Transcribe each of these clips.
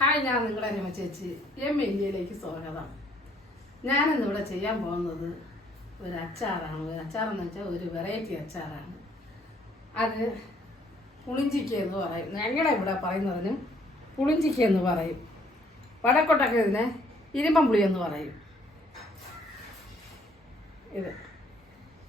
Hi ഞാൻ നിങ്ങളുടെ അനിമ ചേച്ചി. എം ഇന്ത്യയിലേക്ക് സ്വാഗതം. ഞാനിന്നിവിടെ ചെയ്യാൻ പോകുന്നത് ഒരു അച്ചാറാണ്. ഒരു അച്ചാറെന്ന് വെച്ചാൽ ഒരു വെറൈറ്റി അച്ചാറാണ്. അത് പുളിഞ്ചിക്ക എന്ന് പറയും. ഞങ്ങളുടെ ഇവിടെ പറയുന്നതിനും പുളിഞ്ചിക്ക എന്ന് പറയും. വടക്കോട്ടൊക്കെ ഇതിനെ ഇരുമ്പമ്പുളി എന്ന് പറയും. ഇത്.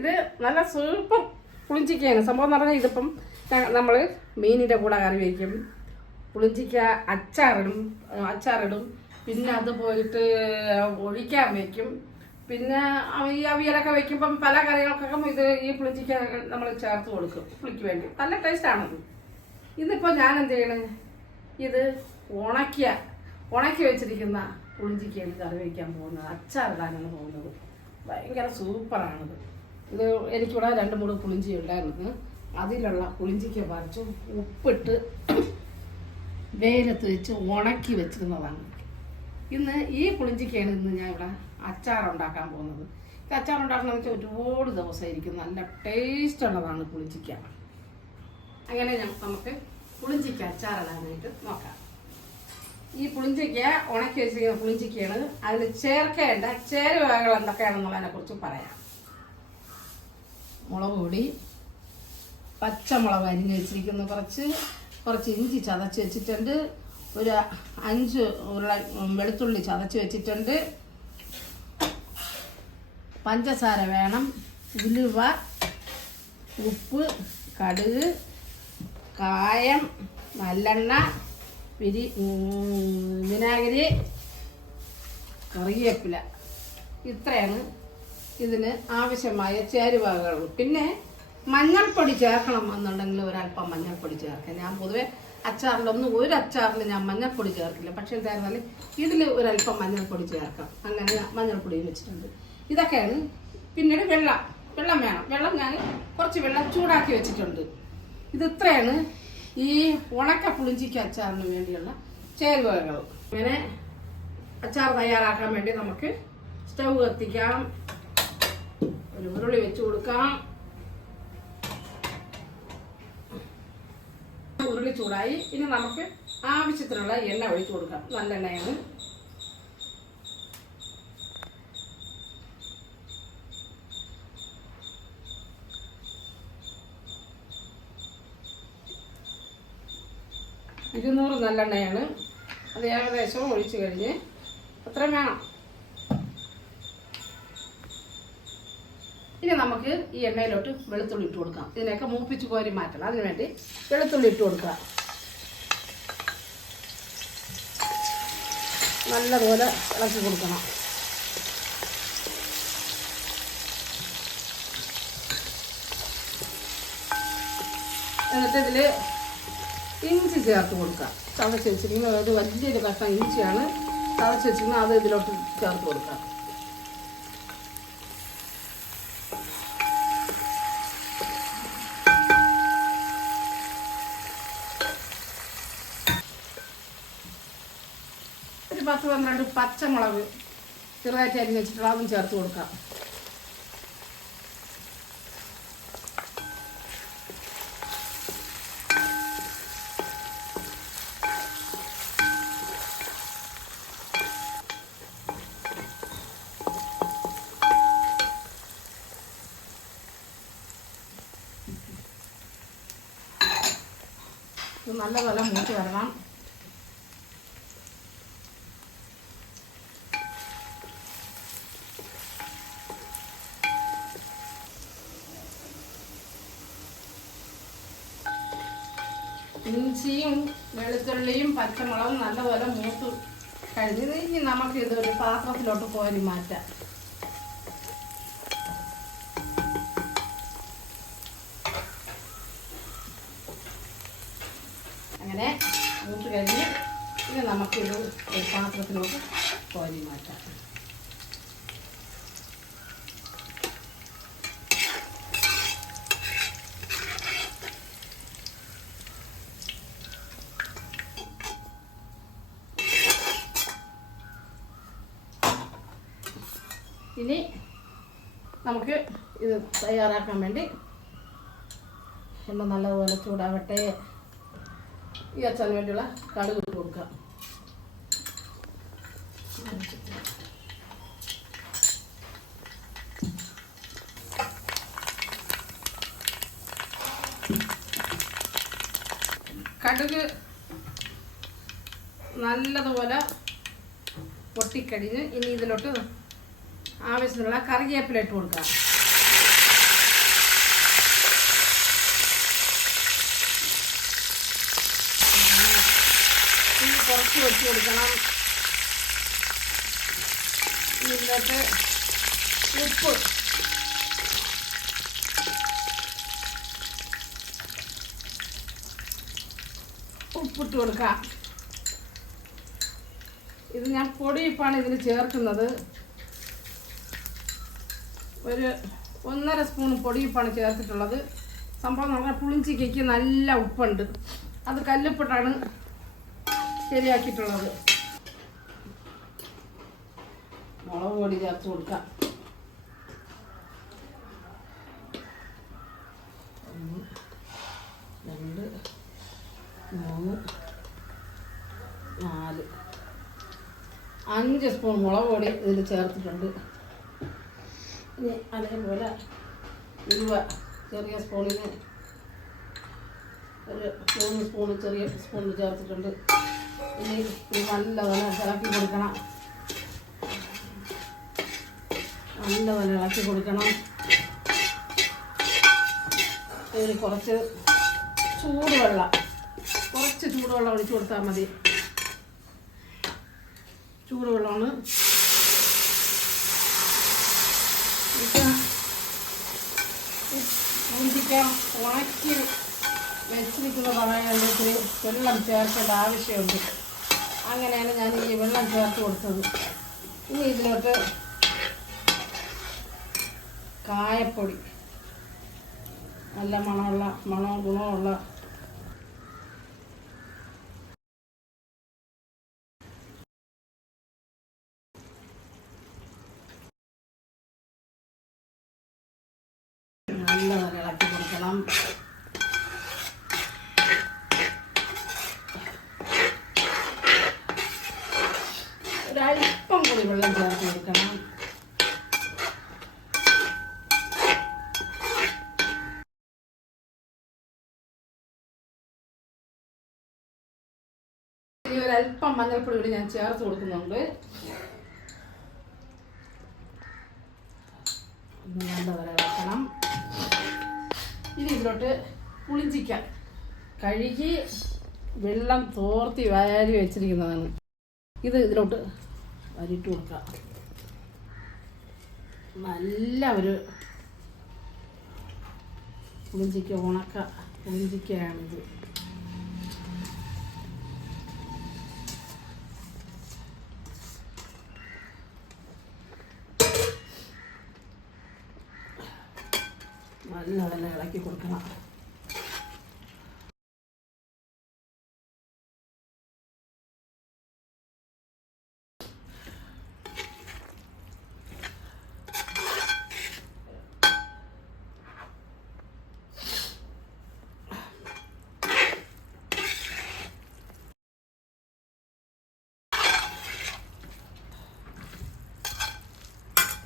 ഇത് നല്ല സൂപ്പർ പുളിഞ്ചിക്കയാണ്. സംഭവം എന്ന് പറഞ്ഞാൽ ഇതിപ്പം നമ്മൾ മീനിന്റെ കൂടെ കറി വയ്ക്കും പുളിഞ്ചിക്ക അച്ചാറിടും അച്ചാറിടും. പിന്നെ അത് പോയിട്ട് ഒഴിക്കാൻ വെക്കും. പിന്നെ ഈ അവിയലൊക്കെ വെക്കുമ്പം പല കറികൾക്കൊക്കെ ഇത് ഈ പുളിഞ്ചിക്ക നമ്മൾ ചേർത്ത് കൊടുക്കും പുളിക്ക് വേണ്ടി. നല്ല ടേസ്റ്റ് ടേസ്റ്റാണത് ഇന്നിപ്പോൾ ഞാൻ എന്ത് ചെയ്യണേ? ഇത് ഉണക്കിയ ഉണക്കി വെച്ചിരിക്കുന്ന പുളിഞ്ചിക്കയാണ് കറി വയ്ക്കാൻ പോകുന്നത്. അച്ചാറിടാനാണ് പോകുന്നത്. ഭയങ്കര സൂപ്പറാണിത് ഇത് എനിക്കിവിടെ രണ്ട് മൂന്ന് പുളിഞ്ചി ഉണ്ടായിരുന്നു. അതിലുള്ള പുളിഞ്ചിക്ക പറിച്ചു. ഉപ്പിട്ട് വെയിലത്ത് വെച്ച് ഉണക്കി വെച്ചിരുന്നതാണ്. ഇന്ന് ഈ പുളിഞ്ചിക്കയാണ് ഇന്ന് ഞാൻ ഇവിടെ അച്ചാർ ഉണ്ടാക്കാൻ പോകുന്നത്. ഇത് അച്ചാർ ഉണ്ടാക്കണമെന്ന് വെച്ചാൽ ഒരുപാട് ദിവസമായിരിക്കും. നല്ല ടേസ്റ്റ് ഉള്ളതാണ് പുളിഞ്ചിക്ക. അങ്ങനെ നമുക്ക് പുളിഞ്ചിക്ക അച്ചാറിടാനായിട്ട് നോക്കാം. ഈ പുളിഞ്ചിക്ക ഉണക്കി വെച്ചിരിക്കുന്ന പുളിഞ്ചിക്കയാണ്. അതിന് ചേർക്കേണ്ട ചേരുവകൾ എന്തൊക്കെയാണെന്നുള്ളതിനെ കുറിച്ച് പറയാം. മുളക് പൊടി പച്ചമുളക് അരിഞ്ഞ് വെച്ചിരിക്കുന്നു കുറച്ച്. കുറച്ച് ഇഞ്ചി ചതച്ച് വെച്ചിട്ടുണ്ട്. ഒരു അഞ്ച് ഉരുള വെളുത്തുള്ളി ചതച്ച് വെച്ചിട്ടുണ്ട്. പഞ്ചസാര വേണം. ഉലുവ ഉപ്പ് കടുക് കായം നല്ലെണ്ണ പിരി വിനാഗിരി കറിവേപ്പില. ഇത്രയാണ് ഇതിന് ആവശ്യമായ ചേരുവകൾ. പിന്നെ മഞ്ഞൾപ്പൊടി ചേർക്കണം എന്നുണ്ടെങ്കിൽ ഒരല്പം മഞ്ഞൾപ്പൊടി ചേർക്കാം. ഞാൻ പൊതുവെ അച്ചാറിലൊന്നും ഒരു അച്ചാറിൽ ഞാൻ മഞ്ഞൾപ്പൊടി ചേർക്കില്ല. പക്ഷേ എന്തായിരുന്നാലും ഇതിൽ ഒരല്പം മഞ്ഞൾപ്പൊടി ചേർക്കാം. അങ്ങനെ മഞ്ഞൾപ്പൊടി വെച്ചിട്ടുണ്ട്. ഇതൊക്കെയാണ് പിന്നീട് വെള്ളം. വെള്ളം വേണം. വെള്ളം ഞാൻ കുറച്ച് വെള്ളം ചൂടാക്കി വെച്ചിട്ടുണ്ട്. ഇത് ഇത്രയാണ് ഈ ഉണക്ക പുളിഞ്ചിക്ക് അച്ചാറിന് വേണ്ടിയുള്ള ചേരുവകൾ. അങ്ങനെ അച്ചാർ തയ്യാറാക്കാൻ വേണ്ടി നമുക്ക് സ്റ്റൗ കത്തിക്കാം. ഒരു ഉരുളി വെച്ച് കൊടുക്കാം. ഉരുളി ചൂടായി. ഇനി നമുക്ക് ആവശ്യത്തിനുള്ള എണ്ണ ഒഴിച്ചു കൊടുക്കാം. നല്ല എണ്ണയാണ് ഇരുന്നൂറ് നല്ലെണ്ണയാണ്. അത് ഏകദേശം ഒഴിച്ചു കഴിഞ്ഞ് അത്രയും വേണം. ഇനി നമുക്ക് ഈ എണ്ണയിലോട്ട് വെളുത്തുള്ളി ഇട്ട് കൊടുക്കാം. ഇതിനൊക്കെ മൂപ്പിച്ച് കോരി മാറ്റണം. അതിന് വേണ്ടി വെളുത്തുള്ളി ഇട്ട് കൊടുക്കുക. നല്ലതുപോലെ ഇളക്കി കൊടുക്കണം. എന്നിട്ട് ഇതിൽ ഇഞ്ചി ചേർത്ത് കൊടുക്കുക. ചതച്ച് വെച്ചിരിക്കുന്നത് ഒരു വലിയൊരു കഷ്ണം ഇഞ്ചിയാണ്. ചതച്ച് വെച്ചിരിക്കുന്നത് അത് ഇതിലോട്ട് ചേർത്ത് കൊടുക്കുക. പന്ത്രണ്ട് പച്ചമുളക് ചെറുതായിട്ട് അരിഞ്ഞ് വെച്ചിട്ടുള്ള അതും ചേർത്ത് കൊടുക്കാം. നല്ലപോലെ മൂത്ത് വരണം. ഇഞ്ചിയും വെളുത്തുള്ളിയും പച്ചമുളകും നല്ലപോലെ മൂത്ത് കഴിഞ്ഞത് ഇനി നമുക്ക് ഇതൊരു പാത്രത്തിലോട്ട് കോരി മാറ്റാം. അങ്ങനെ മൂത്ത് കഴിഞ്ഞ് ഇനി നമുക്കിത് ഒരു പാത്രത്തിലോട്ട് കോരി മാറ്റാം. ഇനി നമുക്ക് ഇത് തയ്യാറാക്കാൻ വേണ്ടി നമ്മൾ നല്ലതുപോലെ ചൂടാവട്ടെ. ഈ അച്ചാന് വേണ്ടിയുള്ള കടുക് കൊടുക്കാം. കടുക് നല്ലതുപോലെ പൊട്ടിക്കഴിഞ്ഞ് ഇനി ഇതിലോട്ട് ആവശ്യത്തിനുള്ള കറിവേപ്പില ഇട്ട് കൊടുക്കാം കുറച്ച് വെച്ച് കൊടുക്കണം. ഇനി ഉപ്പ്. ഉപ്പിട്ട് കൊടുക്കാം ഇത് ഞാൻ പൊടിയിപ്പാണ് ഇതിന് ചേർക്കുന്നത്. ഒരു ഒന്നര സ്പൂൺ പൊടി ഉപ്പാണ് ചേർത്തിട്ടുള്ളത്. സംഭവം എന്ന് പറഞ്ഞാൽ പുളിഞ്ചിക്കയ്ക്ക് നല്ല ഉപ്പുണ്ട്. അത് കല്ലുപ്പിട്ടാണ് ശരിയാക്കിയിട്ടുള്ളത്. മുളക് പൊടി ചേർത്ത് കൊടുക്കാം. രണ്ട് മൂന്ന് നാല്. അഞ്ച് സ്പൂൺ മുളക് പൊടി ഇതിൽ ചേർത്തിട്ടുണ്ട്. ഇനി അതേപോലെ ഉലുവ ചെറിയ സ്പൂണിന് ഒരു മൂന്ന് സ്പൂൺ ചെറിയ സ്പൂൺ ചേർത്തിട്ടുണ്ട്. ഇനി നല്ലപോലെ ഇളക്കി കൊടുക്കണം. നല്ലപോലെ ഇളക്കി കൊടുക്കണം. ഇതിൽ കുറച്ച് ചൂടുവെള്ളം കുറച്ച് ചൂടുവെള്ളം ഒഴിച്ചു കൊടുത്താൽ മതി. ചൂടുവെള്ളമാണ് പൂഞ്ചിക്ക ഉണക്കി വെച്ചിരിക്കുന്ന പറയാണ്ട് വെള്ളം ചേർക്കേണ്ട ആവശ്യമുണ്ട്. അങ്ങനെയാണ് ഞാൻ ഈ വെള്ളം ചേർത്ത് കൊടുത്തത്. ഇനി ഇതിലോട്ട് കായപ്പൊടി. നല്ല മണമുള്ള മണവും ഗുണമുള്ള നല്ലപോലെ ഇളക്കി കൊടുക്കണം ഒരല്പം കൂടി വെള്ളം ചേർത്ത് കൊടുക്കണം. ഇനി ഒരല്പം മഞ്ഞൾപ്പൊടി കൂടി ഞാൻ ചേർത്ത് കൊടുക്കുന്നുണ്ട്. ഒന്ന് നല്ലപോലെ ഇളക്കണം ഇനി ഇതിലോട്ട് പുളിഞ്ചിക്ക. കഴുകി വെള്ളം തോർത്തി വാരി വെച്ചിരിക്കുന്നതാണ്. ഇത് ഇതിലോട്ട് വരിട്ട് കൊടുക്കാം. നല്ല ഒരു പുളിഞ്ചിക്ക ഉണക്ക പുളിഞ്ചിക്കയാണിത്. നല്ല നല്ല ഇളക്കി കൊടുക്കണം.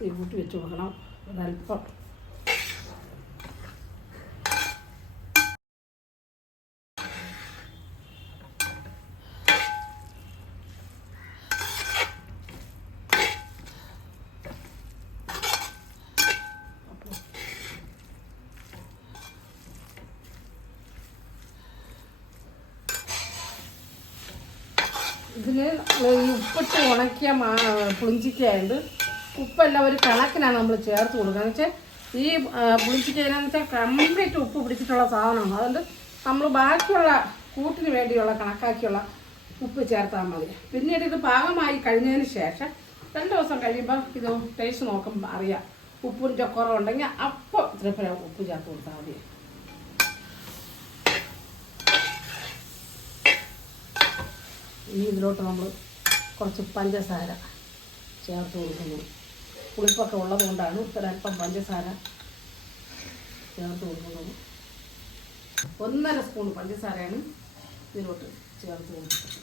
തീ കൂട്ടി വെച്ച് കൊടുക്കണം. ഒരല്പം ഇതിൽ ഉപ്പിട്ട് ഉണക്കിയ മാ പുളിഞ്ചിക്കയുണ്ട് ഉപ്പെല്ലാം ഒരു കണക്കിനാണ് നമ്മൾ ചേർത്ത് കൊടുക്കുക എന്ന് വെച്ചാൽ ഈ പുളിഞ്ചിക്കയെന്ന് വെച്ചാൽ കംപ്ലീറ്റ് ഉപ്പ് പിടിച്ചിട്ടുള്ള സാധനമാണ്. അതുകൊണ്ട് നമ്മൾ ബാക്കിയുള്ള കൂട്ടിന് വേണ്ടിയുള്ള കണക്കാക്കിയുള്ള ഉപ്പ് ചേർത്താൽ മതി. പിന്നീട് ഇത് പാകമായി കഴിഞ്ഞതിന് ശേഷം രണ്ട് ദിവസം കഴിയുമ്പോൾ ഇത് ടേസ്റ്റ് നോക്കുമ്പോൾ അറിയാം. ഉപ്പിന്റെ കുറവുണ്ടെങ്കിൽ അപ്പോൾ ഇത്ര ഉപ്പ് ചേർത്ത് കൊടുത്താൽ മതി. ഇനി ഇതിലോട്ട് നമ്മൾ കുറച്ച് പഞ്ചസാര ചേർത്ത് കൊടുക്കുന്നു. പുളിപ്പൊക്കെ ഉള്ളത് കൊണ്ടാണ് ഒരല്പം പഞ്ചസാര ചേർത്ത് കൊടുക്കുന്നത്. ഒന്നര സ്പൂൺ പഞ്ചസാരയാണ് ഇതിലോട്ട് ചേർത്ത് കൊടുക്കുന്നത്.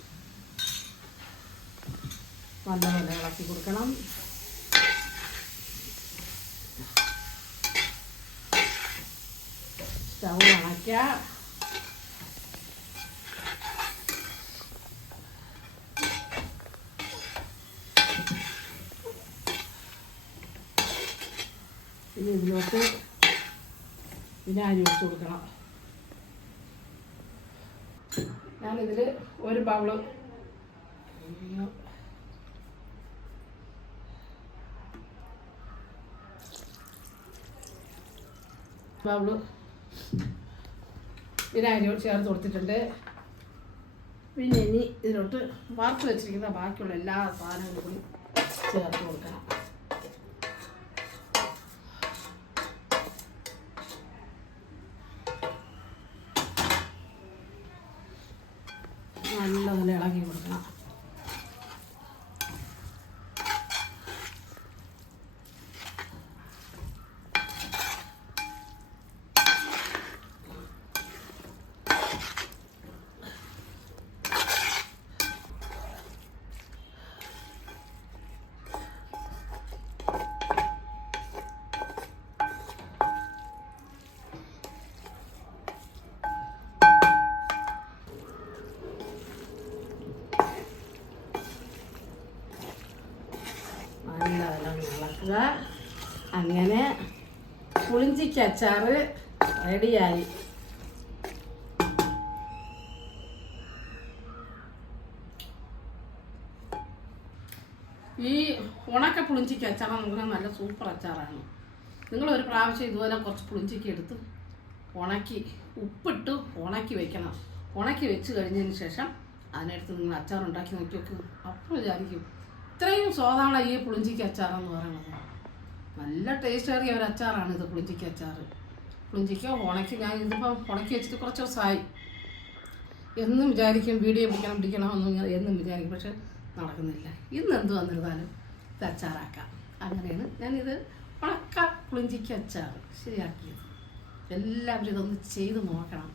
നല്ലപോലെ ഇളക്കി കൊടുക്കണം. സ്റ്റൗ അണയ്ക്കുക ഇനി ഇതിലോട്ട് വിനാഗിരി ഒഴിച്ച് കൊടുക്കണം. ഞാനിതിൽ ഒരു ബൗൾ ബൗൾ വിനാഗിരിയോട് ചേർത്ത് കൊടുത്തിട്ടുണ്ട്. പിന്നെ ഇനി ഇതിലോട്ട് വറുത്ത് വെച്ചിരിക്കുന്ന ബാക്കിയുള്ള എല്ലാ സാധനങ്ങളും കൂടി ചേർത്ത് കൊടുക്കണം നല്ലപോലെ ഇളക്കി കൊടുക്കണം നല്ലതെല്ലാം ഇളക്കുക അങ്ങനെ പുളിഞ്ചിക്ക് അച്ചാറ് റെഡിയായി. ഈ ഉണക്ക പുളിഞ്ചിക്ക് അച്ചാർ നമുക്ക് നല്ല സൂപ്പർ അച്ചാറാണ്. നിങ്ങൾ ഒരു പ്രാവശ്യം ഇതുപോലെ കുറച്ച് പുളിഞ്ചിക്ക് എടുത്ത് ഉണക്കി ഉപ്പിട്ട് ഉണക്കി വെക്കണം. ഉണക്കി വെച്ച് കഴിഞ്ഞതിന് ശേഷം അതിനടുത്ത് നിങ്ങൾ അച്ചാർ ഉണ്ടാക്കി നോക്കി വെക്കും അപ്പോൾ വിചാരിക്കും ഇത്രയും സ്വാദാണ് ഈ പുളിഞ്ചിക്ക് അച്ചാറെന്ന് പറയുന്നത്. നല്ല ടേസ്റ്റ് ഏറിയ ഒരു അച്ചാറാണ് ഇത് പുളിഞ്ചിക്ക് അച്ചാർ പുളിഞ്ചിക്കോ ഉണക്കി ഞാൻ ഇതിപ്പോൾ ഉണക്കി വെച്ചിട്ട് കുറച്ച് ദിവസമായി എന്നും വിചാരിക്കും വീഡിയോ പിടിക്കണം പിടിക്കണമെന്ന് എന്നും വിചാരിക്കും പക്ഷെ നടക്കുന്നില്ല. ഇന്ന് എന്ത് വന്നിരുന്നാലും ഇത് അച്ചാറാക്കാം. അങ്ങനെയാണ് ഞാനിത് ഉണക്ക പുളിഞ്ചിക്ക് അച്ചാർ ശരിയാക്കിയത്. എല്ലാവരും ഇതൊന്ന് ചെയ്ത് നോക്കണം.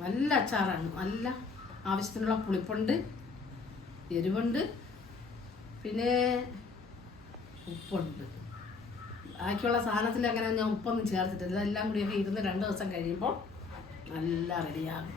നല്ല അച്ചാറാണ്. നല്ല ആവശ്യത്തിനുള്ള പുളിപ്പുണ്ട് എരിവുണ്ട് പിന്നെ ഉപ്പുണ്ട്. ബാക്കിയുള്ള സാധനത്തിൽ അങ്ങനെ ഞാൻ ഉപ്പൊന്നും ചേർത്തിട്ടില്ല. എല്ലാം കൂടിയൊക്കെ ഇരുന്ന് രണ്ട് ദിവസം കഴിയുമ്പോൾ നല്ല റെഡിയാകും